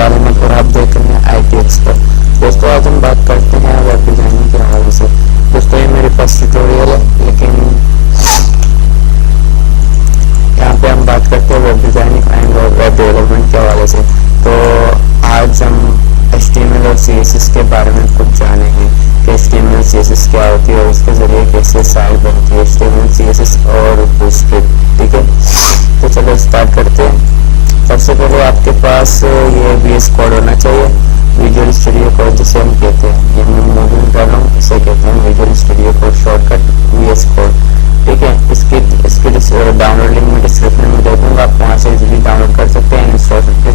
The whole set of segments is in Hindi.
वालेकुम और आप देख रहे हैं IT एक्सपर्ट। दोस्तों आज हम बात करते हैं वेब डिज़ाइनिंग के हवाले से। दोस्तों ये मेरे पास ट्यूटोरियल है, लेकिन यहाँ पे हम बात करते हैं web designing and web development के हवाले से। तो आज हम HTML और CSS के बारे में कुछ जानेंगे कि HTML CSS क्या होती है और इसके ज़रिए कैसे साइट बनती है, HTML CSS और Bootstrap। ठीक है, तो चलो स्टार्ट करते हैं। सबसे पहले आपके पास ये VS कोड होना चाहिए, विजुअल स्टूडियो कोड जिसे हम कहते हैं। ये मैं मूविंग कर रहा हूँ, इसे कहते हैं visual studio code, shortcut VS code. ठीक है, इसकी डाउनलोड लिंक में डिस्क्रिप्शन में दे दूँगा, आप वहाँ से इजीली डाउनलोड कर सकते हैं।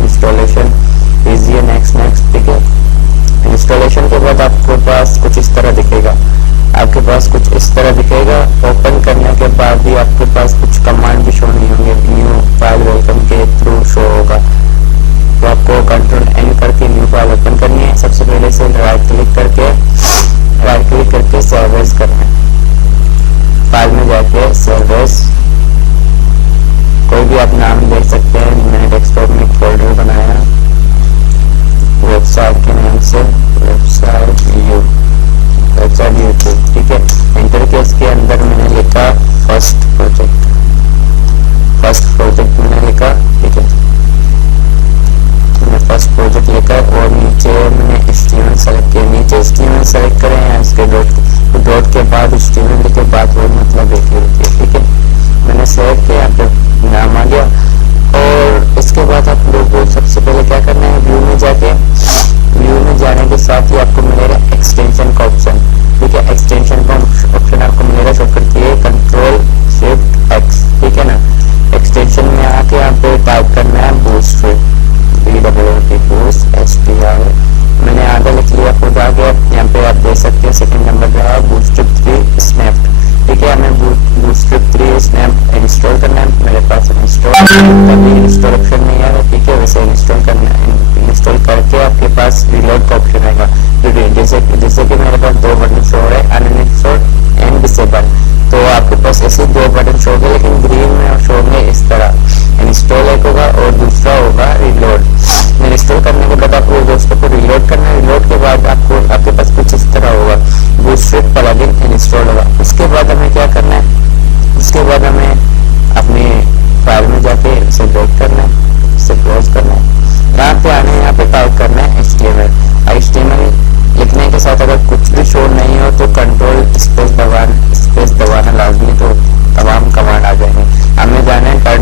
इंस्टॉलेशन ईजी है। नेक्स्ट। ठीक है, इंस्टॉलेशन के बाद आपके पास कुछ इस तरह दिखेगा, ओपन करने के बाद भी आपके पास कुछ कमांड भी शो नहीं होंगे, न्यू फाइल वेलकम के थ्रू शो होगा। तो आपको कंट्रोल N करके न्यू फाइल ओपन करनी है। सबसे पहले से राइट क्लिक करके सेव एज करना है। फाइल में जाके सेव एज कोई भी आप नाम दे सकते हैं। मैंने डेस्कटॉप में एक फोल्डर बनाया वेबसाइट के नाम से, वेबसाइट यूट्यूब। ठीक है, एंटर के इसके अंदर मैंने लिखा फर्स्ट प्रोजेक्ट मैंने लिखा। ठीक है, मैंने फर्स्ट प्रोजेक्ट लिखा और नीचे मैंने HTML सेलेक्ट किया। नीचे HTML सेलेक्ट करें या इसके डॉट के बाद HTML लिखे, बात वही मतलब एक ही होती है। ठीक है, मैंने सेलेक्ट किया, यहाँ पे नाम आ गया। और इसके बाद आप लोगों को सबसे पहले क्या करना है, व्यू में जाने के साथ ही आपको मिलेगा एक्सटेंशन का ऑप्शन। ठीक है, एक्सटेंशन का ऑप्शन आपको मिलेगा शॉर्टकट की Ctrl+Shift+X। ठीक है ना, एक्सटेंशन में आके यहाँ पे टाइप करना है बूटस्ट्रैप, BOOST मैंने आगे लिख लिया, खुद आ गया। यहाँ पे आप देख सकते हैं सेकंड नंबर पे है बूटस्ट्रैप 3 स्नैप। ठीक है, हमें बूटस्ट्रैप 3 स्नैप इंस्टॉल करना है। मेरे पास इंस्टॉल ऑप्शन नहीं आया। ठीक है, वैसे इंस्टॉल करना है। इंस्टॉल करके आपके पास रीलोड का ऑप्शन आएगा। जैसे कि मेरे पास 2 बटन शो हो रहे हैं, अनइंस्टॉल एंड डिसेबल। तो आपके पास ऐसे 2 बटन शो होंगे, लेकिन ग्रीन में शो होंगे इस तरह। इंस्टॉल एक होगा और दूसरा होगा रीलोड। इंस्टॉल करने के बाद आपको दोस्तों को रीलोड करना है। रीलोड के बाद आपके पास कुछ इस तरह होगा, बूटस्ट्रैप प्लगइन इंस्टॉल होगा। उसके बाद हमें क्या करना है, उसके बाद हमें अपनी फाइल में जाके इसे ब्रेक करना है, इसे क्लोज करना है। यहाँ पे आना है, यहाँ पे टाइप करना है HTML लिखने के साथ अगर कुछ भी शो नहीं हो तो कंट्रोल स्पेस दबाना लाजमी, तो तमाम कमांड आ जाएंगे। हमें जाना है थर्ड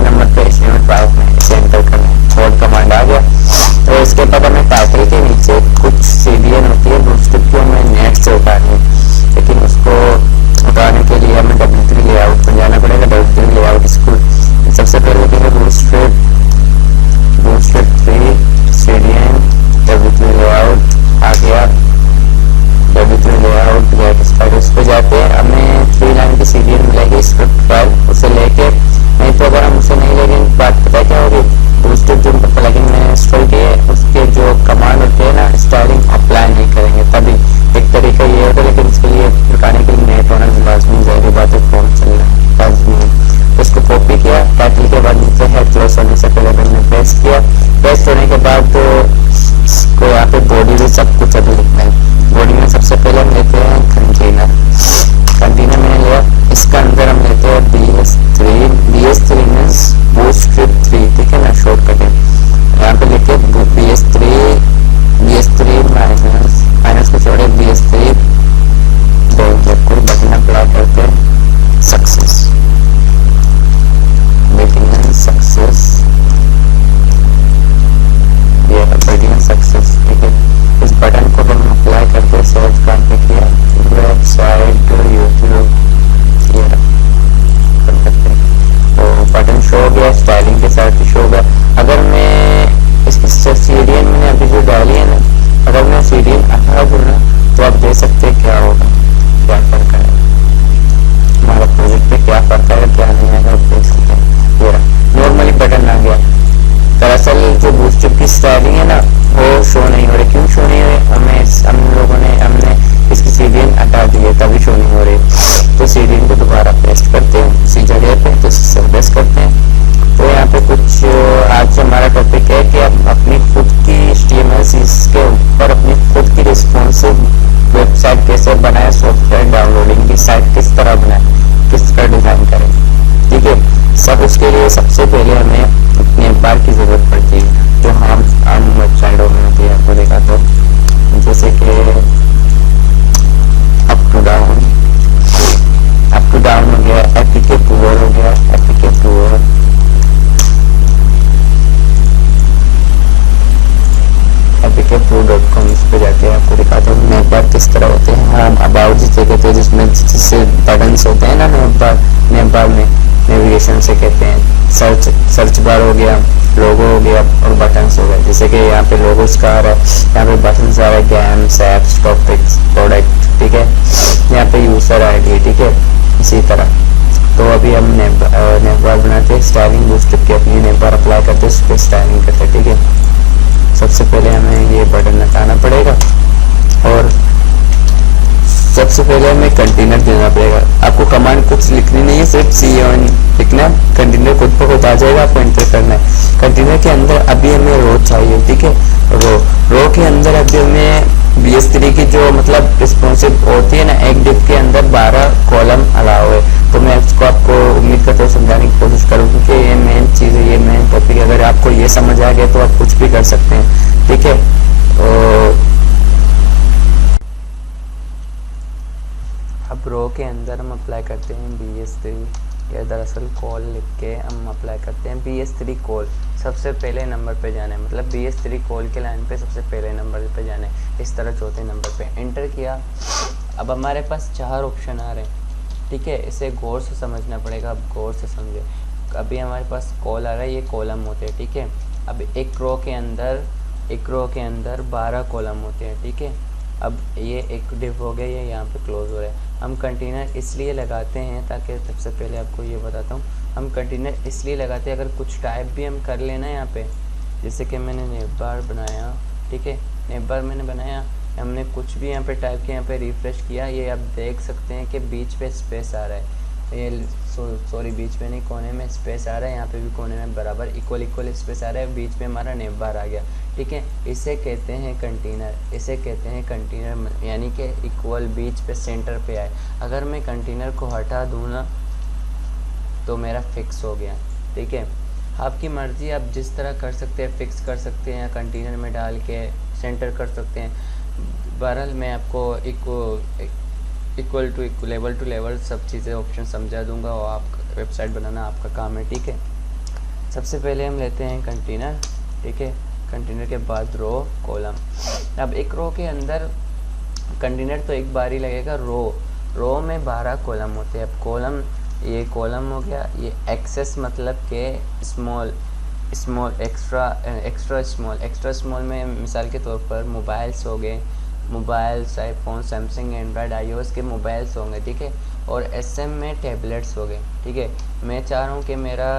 सबसे पहले हमें नेम बार की ज़रूरत पड़ती है जो आम वेबसाइटों में होती है। आपको देखा तो जैसे कि अप टू डाउन हो गया, एपीके पुअर हो गया, एपीके पुअर, apk.com इस पे जाके आपको दिखाता हूँ नेम बार किस तरह होते हैं। हम अबाउट जिसे कहते हैं, जिसमें जिससे बटन्स होते हैं ना नेम बार में नेविगेशन से कहते हैं। सर्च बार हो गया, लोगो हो गया और बटन्स हो गए। जैसे कि यहाँ पे लोगोस का आ रहा है, यहाँ पे बटन्स आ रहा है, गेम्स, एप्स, टॉपिक्स, प्रोडक्ट, ठीक है। यहाँ पे यूजर आईडी, ठीक है। इसी तरह तो अभी हम नेम बार बनाते हैं, स्टाइलिंग बूटस्ट्रैप की अपनी नेम बार अप्लाई करते हैं, उस पर स्टाइलिंग करते हैं, ठीक है। सबसे पहले हमें ये बटन हटाना पड़ेगा और सबसे पहले हमें कंटेनर देना पड़ेगा। आपको कमांड कुछ लिखनी नहीं है, सिर्फ C-on लिखना है, कंटेनर खुद ब खुद आ जाएगा, आपको एंटर करना है। कंटेनर के अंदर अभी हमें रो चाहिए, ठीक है। रो के अंदर अभी हमें BS3 की जो मतलब रिस्पॉन्सिव होती है ना, एक डिव के अंदर 12 कॉलम अलाउ है। तो मैं इसको आपको उम्मीद करता हूँ समझाने की कोशिश करूँ, क्योंकि ये मेन चीज़ है, ये मेन टॉपिक है। अगर आपको ये समझ आ गया तो आप कुछ भी कर सकते हैं, ठीक है। अब रो के अंदर हम अप्लाई करते हैं BS3, या दरअसल कॉल लिख के हम अप्लाई करते हैं BS3 कॉल। सबसे पहले नंबर पे जाना है, मतलब BS3 कॉल के लाइन पे सबसे पहले नंबर पे जाना है। इस तरह चौथे नंबर पे एंटर किया। अब हमारे पास 4 ऑप्शन आ रहे हैं, ठीक है। इसे गौर से समझना पड़ेगा, अब गौर से समझे। अभी हमारे पास कॉल आ रहा है, ये कॉलम होते हैं, ठीक है। अब एक रो के अंदर 12 कॉलम होते हैं, ठीक है। अब ये एक डिव हो गया, ये यहाँ पे क्लोज हो रहा है। हम कंटेनर इसलिए लगाते हैं, ताकि सबसे पहले आपको ये बताता हूँ, हम कंटेनर इसलिए लगाते हैं, अगर कुछ टाइप भी हम कर लेना यहाँ पे, जैसे कि मैंने नेम बार बनाया, ठीक है। नेम बार मैंने बनाया, हमने कुछ भी यहाँ पे टाइप किया, यहाँ पे रिफ्रेश किया, ये आप देख सकते हैं कि बीच पे स्पेस आ रहा है। ये सॉरी बीच में नहीं, कोने में स्पेस आ रहा है। यहाँ पे भी कोने में बराबर इक्वल स्पेस आ रहा है, बीच में हमारा नेम बार आ गया, ठीक है। इसे कहते हैं कंटेनर, इसे कहते हैं कंटेनर, यानी कि इक्वल बीच पे सेंटर पे आए। अगर मैं कंटेनर को हटा दूँ ना तो मेरा फिक्स हो गया, ठीक है। आपकी मर्ज़ी, आप जिस तरह कर सकते हैं, फिक्स कर सकते हैं या कंटेनर में डाल के सेंटर कर सकते हैं। बहरहाल मैं आपको इक्वल टू लेवल सब चीज़ें ऑप्शन समझा दूंगा, और आप वेबसाइट बनाना आपका काम है, ठीक है। सबसे पहले हम लेते हैं कंटेनर, ठीक है। कंटेनर के बाद रो, कॉलम। अब एक रो के अंदर कंटेनर तो एक बार ही लगेगा, रो में 12 कॉलम होते हैं। अब कॉलम, ये कॉलम हो गया, ये एक्सेस मतलब के स्मॉल एक्स्ट्रा स्मॉल में मिसाल के तौर पर मोबाइल्स हो गए, mobiles, iPhone, Samsung, Android, iOS के मोबाइल्स होंगे, ठीक है। और SM में टैबलेट्स हो गए, ठीक है। मैं चाह रहा हूँ कि मेरा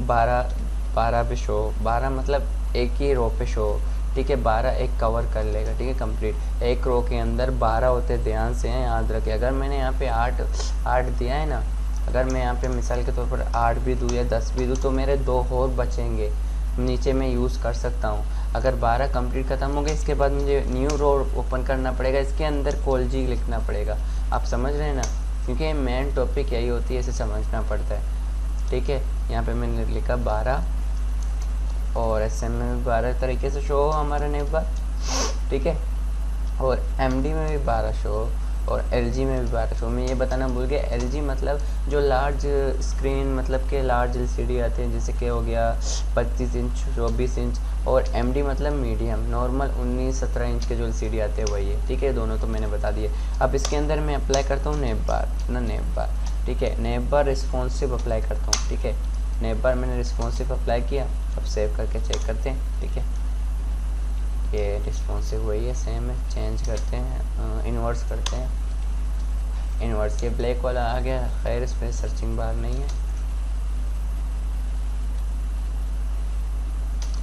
12 पे शो, 12 मतलब एक ही रो पे शो, ठीक है। 12 एक कवर कर लेगा, ठीक है, कंप्लीट। एक रो के अंदर 12 होते, ध्यान से याद रखें। अगर मैंने यहाँ पे 8 दिया है ना, अगर मैं यहाँ पे मिसाल के तौर पर 8 भी दूँ या 10 भी दूँ, तो मेरे 2 और बचेंगे, नीचे मैं यूज़ कर सकता हूँ। अगर 12 कंप्लीट ख़त्म हो गए, इसके बाद मुझे न्यू रो ओपन करना पड़ेगा, इसके अंदर कॉलजी लिखना पड़ेगा। आप समझ रहे हैं ना, क्योंकि मेन टॉपिक यही होती है, इसे समझना पड़ता है, ठीक है। यहाँ पे मैंने लिखा 12 और SM में 12 तरीके से शो हो हमारा नेम बार, ठीक है। और MD में भी 12 शो और LG में भी 12 शो। मैं ये बताना भूल गया, LG मतलब जो लार्ज स्क्रीन, मतलब के लार्ज LCD आते हैं, जैसे कि हो गया 25 इंच, 24 इंच। और MD मतलब मीडियम, नॉर्मल 19-17 इंच के जो LCD आते हैं वही है, ठीक है। दोनों तो मैंने बता दिए। अब इसके अंदर मैं अप्लाई करता हूँ नेम बार, ठीक है। नेम बार रिस्पॉन्सिव अप्लाई करता हूँ, ठीक है। नेम बार मैंने रिस्पॉन्सिव अप्लाई किया। अब सेव करके चेक करते हैं, ठीक है। ये रिस्पॉन्सिव वही है, सेम है। चेंज करते हैं, इन्वर्स करते हैं, इन्वर्स। ये ब्लैक वाला आ गया, खैर इस पर सर्चिंग बार नहीं है,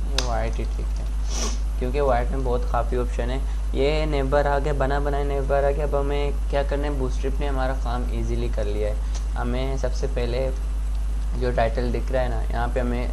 ये वाइट ही ठीक है, क्योंकि वाइट में बहुत काफ़ी ऑप्शन है। ये नेम बार आ गया, बनाए नेम बार आ गया। अब हमें क्या करना है, बूटस्ट्रैप ने हमारा काम इजीली कर लिया है। हमें सबसे पहले जो टाइटल दिख रहा है ना, यहाँ पे हमें